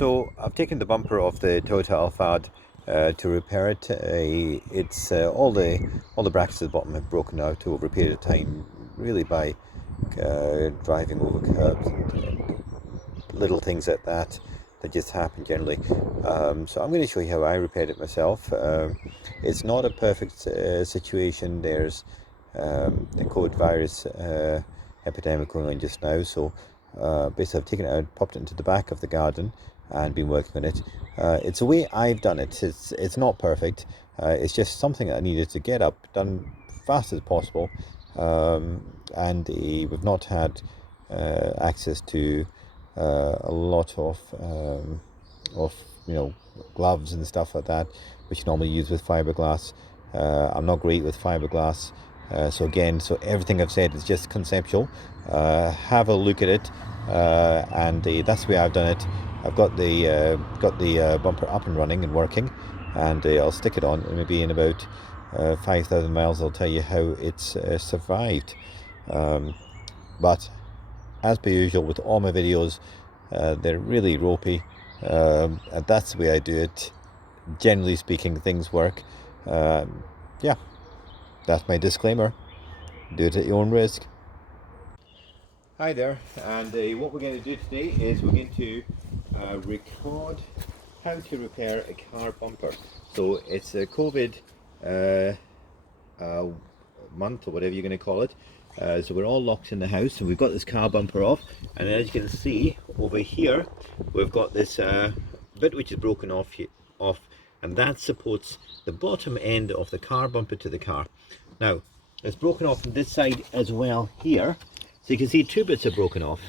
So I've taken the bumper of the Toyota Alphard to repair it. It's all the brackets at the bottom have broken out over a period of time, really by driving over curbs and little things like that just happen generally. So I'm going to show you how I repaired it myself. It's not a perfect situation. There's the COVID virus epidemic going on just now, so basically I've taken it out, popped it into the back of the garden and been working on it. It's the way I've done it. It's not perfect. It's just something that I needed to get done fast as possible, and we've not had access to a lot of gloves and stuff like that, which you normally use with fiberglass. I'm not great with fiberglass, so everything I've said is just conceptual. Have a look at it, and that's the way I've done it. I've got the bumper up and running and working, and I'll stick it on, and maybe in about 5,000 miles I'll tell you how it's survived. But as per usual with all my videos, they're really ropey, and that's the way I do it. Generally speaking, things work. Yeah, that's my disclaimer. Do it at your own risk. Hi there, and what we're going to do today is we're going to record how to repair a car bumper. So it's a COVID month, or whatever you're going to call it. So we're all locked in the house, and we've got this car bumper off, and as you can see over here we've got this bit which is broken off, and that supports the bottom end of the car bumper to the car. Now it's broken off on this side as well here, so you can see two bits are broken off.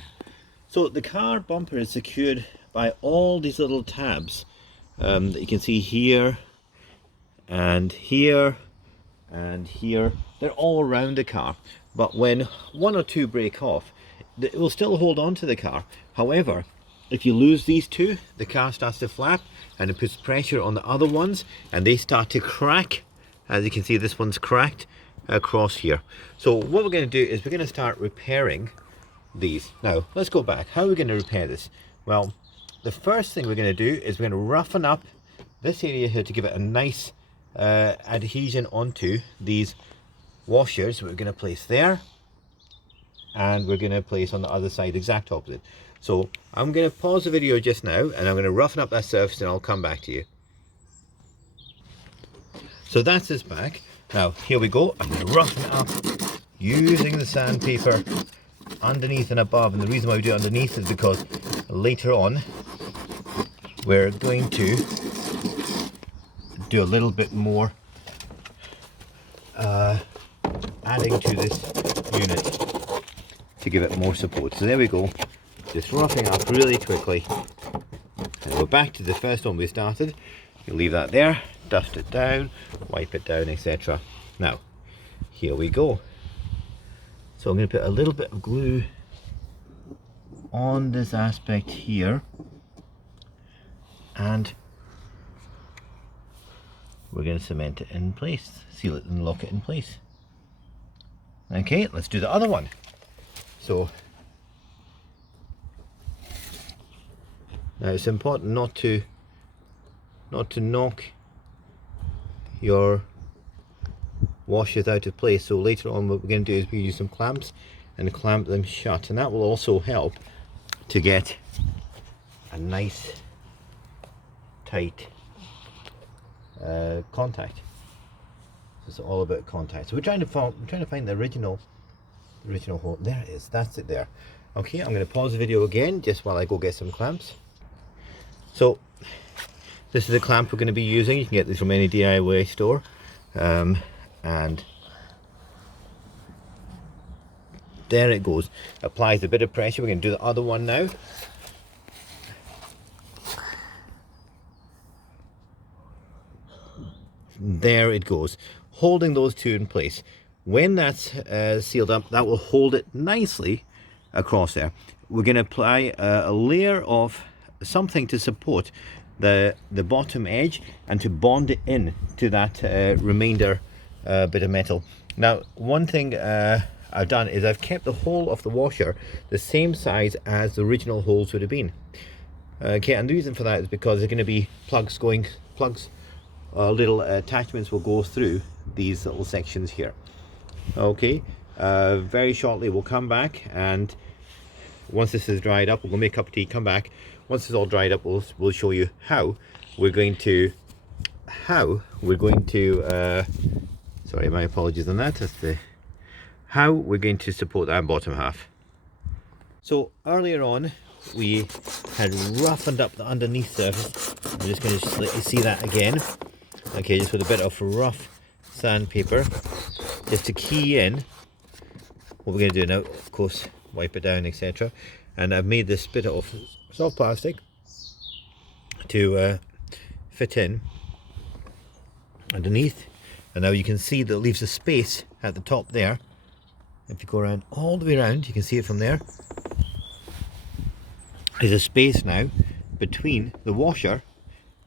So the car bumper is secured by all these little tabs that you can see here and here and here. They're all around the car, but when one or two break off, it will still hold on to the car. However, if you lose these two, the car starts to flap, and it puts pressure on the other ones, and they start to crack. As you can see, this one's cracked across here. So what we're going to do is we're going to start repairing these. Now let's go back. How are we going to repair this? Well, the first thing we're going to do is we're going to roughen up this area here to give it a nice adhesion onto these washers. We're going to place there, and we're going to place on the other side, exact opposite. So I'm going to pause the video just now, and I'm going to roughen up that surface, and I'll come back to you. So that's this back. Now here we go. I'm going to roughen it up using the sandpaper underneath and above, and the reason why we do it underneath is because later on we're going to do a little bit more adding to this unit to give it more support. So there we go, just roughing up really quickly, and we're back to the first one we started. You leave that there, dust it down, wipe it down, etc. Now here we go. So I'm going to put a little bit of glue on this aspect here, and we're going to cement it in place, seal it and lock it in place. Okay, let's do the other one. So now it's important not to knock your washers out of place. So later on what we're going to do is we use some clamps and clamp them shut, and that will also help to get a nice tight contact. So it's all about contact. So we're trying to find the original hole. There it is. That's it there. Okay, I'm going to pause the video again just while I go get some clamps. So this is the clamp we're going to be using. You can get this from any DIY store, and there it goes. Applies a bit of pressure. We're going to do the other one now. There it goes, holding those two in place. When that's sealed up, that will hold it nicely across there. We're going to apply a layer of something to support the bottom edge and to bond it in to that remainder bit of metal. Now one thing I've done is I've kept the hole of the washer the same size as the original holes would have been. Okay, and the reason for that is because there's going to be little attachments will go through these little sections here. Okay, very shortly we'll come back, and once this is dried up, we'll go make a cup of tea, come back. Once it's all dried up, we'll show you how we're going to sorry, my apologies on that. How we're going to support that bottom half. So earlier on we had roughened up the underneath surface. I'm just going to let you see that again. Okay, just with a bit of rough sandpaper, just to key in what we're going to do now. Of course, wipe it down, etc. And I've made this bit of soft plastic to fit in underneath, and now you can see that it leaves a space at the top there. If you go around all the way around, you can see it from there. There's a space now between the washer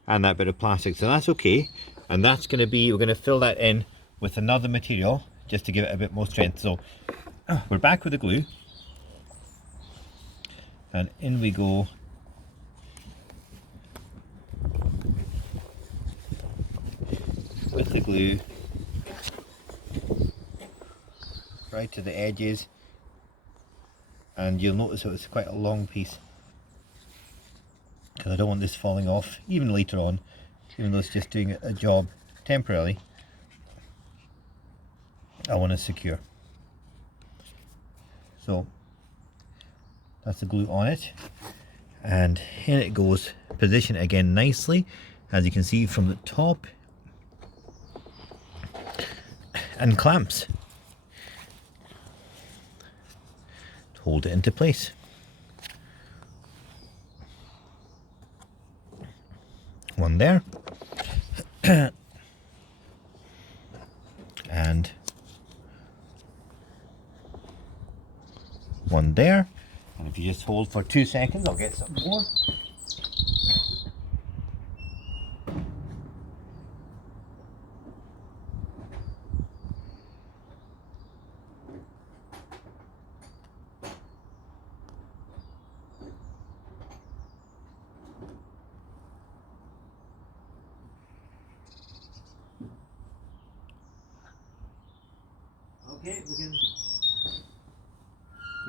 and that bit of plastic, so that's okay. And that's going to be, we're going to fill that in with another material just to give it a bit more strength. So we're back with the glue, and in we go. With the glue right to the edges, and you'll notice it's quite a long piece because I don't want this falling off even later on, even though it's just doing a job temporarily. I want to secure. So that's the glue on it, and here it goes. Position it again nicely, as you can see from the top, and clamps to hold it into place. One there and one there, and if you just hold for 2 seconds, I'll get some more. Okay,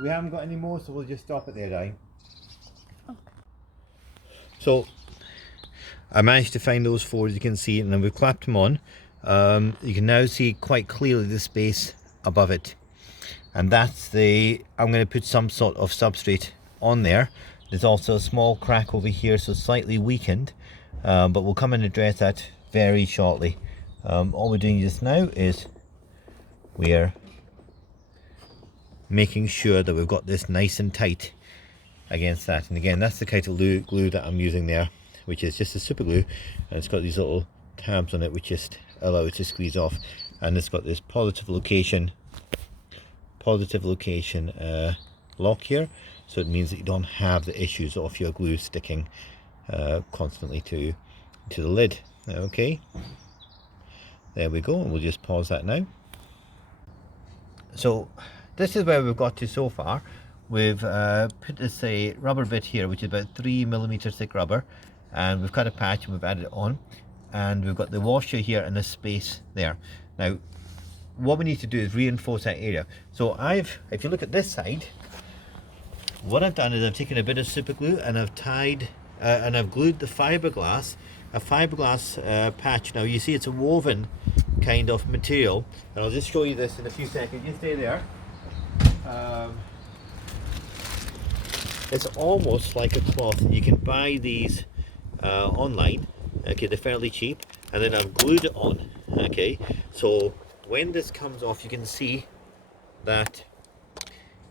we haven't got any more, so we'll just stop it there, Diane. Oh. So I managed to find those four, as you can see, and then we've clapped them on. You can now see quite clearly the space above it, and that's I'm going to put some sort of substrate on there. There's also a small crack over here, so slightly weakened, but we'll come and address that very shortly. All we're doing just now is we're making sure that we've got this nice and tight against that. And again, that's the kind of glue that I'm using there, which is just a super glue, and it's got these little tabs on it which just allow it to squeeze off, and it's got this positive location lock here, so it means that you don't have the issues of your glue sticking constantly to the lid. Okay, there we go, and we'll just pause that now. So this is where we've got to so far. We've put this rubber bit here, which is about 3mm thick rubber, and we've cut a patch and we've added it on, and we've got the washer here and a space there. Now what we need to do is reinforce that area. So if you look at this side, what I've done is I've taken a bit of super glue and I've tied and I've glued the fiberglass, a fiberglass patch. Now you see it's a woven kind of material, and I'll just show you this in a few seconds. You stay there. It's almost like a cloth. You can buy these online. Okay, they're fairly cheap, and then I've glued it on. Okay, so when this comes off, you can see that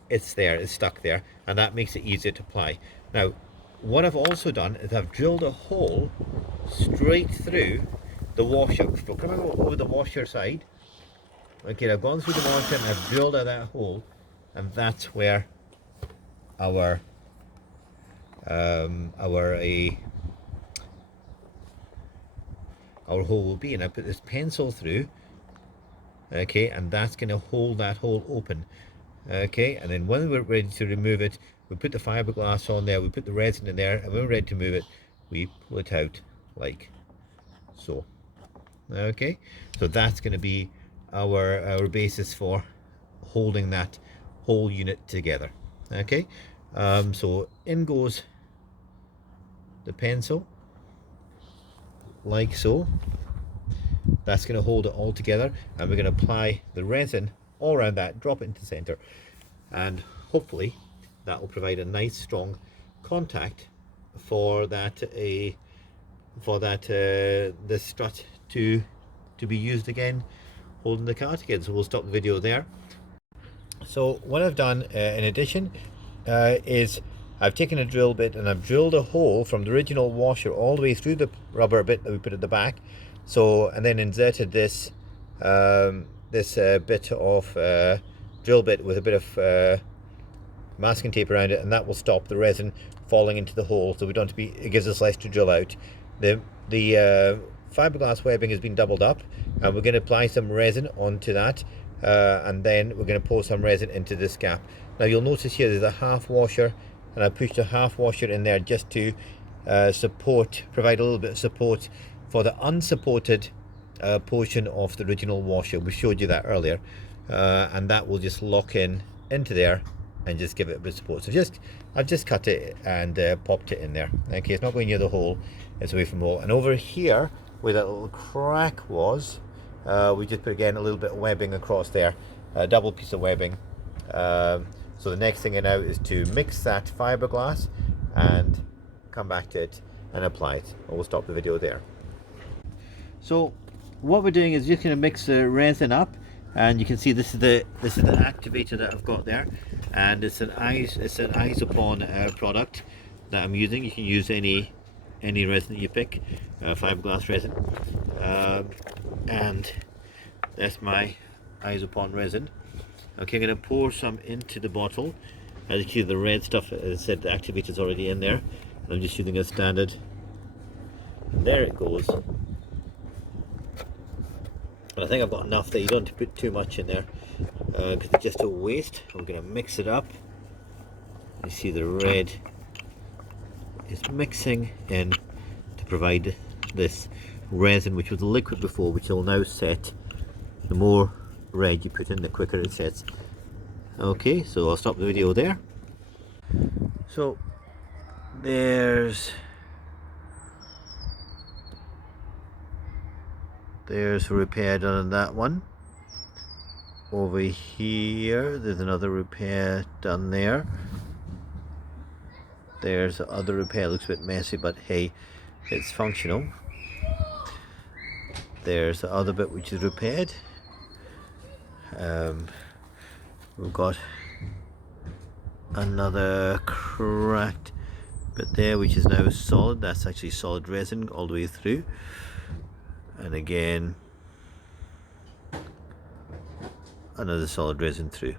it's stuck there, and that makes it easier to apply. Now what I've also done is I've drilled a hole straight through the washer. So coming over the washer side, okay, I've gone through the washer and I've drilled out that hole, and that's where our hole will be. And I put this pencil through, okay, and that's going to hold that hole open. Okay, and then when we're ready to remove it, we put the fiberglass on there, we put the resin in there, and when we're ready to move it, we pull it out like so. Okay, so that's going to be our basis for holding that whole unit together. Okay, so in goes the pencil like so. That's going to hold it all together, and we're going to apply the resin all around that, drop it into the center, and hopefully that will provide a nice strong contact for that the strut to be used again, holding the car together. So we'll stop the video there. So what I've done in addition is I've taken a drill bit and I've drilled a hole from the original washer all the way through the rubber bit that we put at the back. So, and then inserted this bit of drill bit with a bit of masking tape around it, and that will stop the resin falling into the hole, so we don't have to be, it gives us less to drill out. The fiberglass webbing has been doubled up, and we're going to apply some resin onto that, and then we're going to pour some resin into this gap. Now you'll notice here there's a half washer, and I pushed a half washer in there just to provide a little bit of support for the unsupported portion of the original washer. We showed you that earlier, and that will just lock into there and just give it a bit of support. So I've just cut it and popped it in there. Okay, it's not going near the hole, it's away from the hole. And over here where that little crack was, we just put again a little bit of webbing across there, a double piece of webbing. So the next thing now is to mix that fiberglass and come back to it and apply it. We'll stop the video there. So what we're doing is just going to mix the resin up, and you can see this is the activator that I've got there, and it's an Isopon product that I'm using. You can use any resin that you pick, fiberglass resin, and that's my Isopon resin. Okay, I'm going to pour some into the bottle. As you see, the red stuff, as I said, the activator is already in there. I'm just using a standard. There it goes. And I think I've got enough that you don't have to put too much in there, because it's just a waste. I'm going to mix it up. You see the red is mixing in to provide this resin, which was a liquid before, which will now set. The more red you put in, the quicker it sets. Okay, so I'll stop the video there. So there's a repair done on that one. Over here there's another repair done there. There's the other repair, looks a bit messy, but hey, it's functional. There's the other bit which is repaired. We've got another cracked bit there which is now solid. That's actually solid resin all the way through. And again, another solid resin through.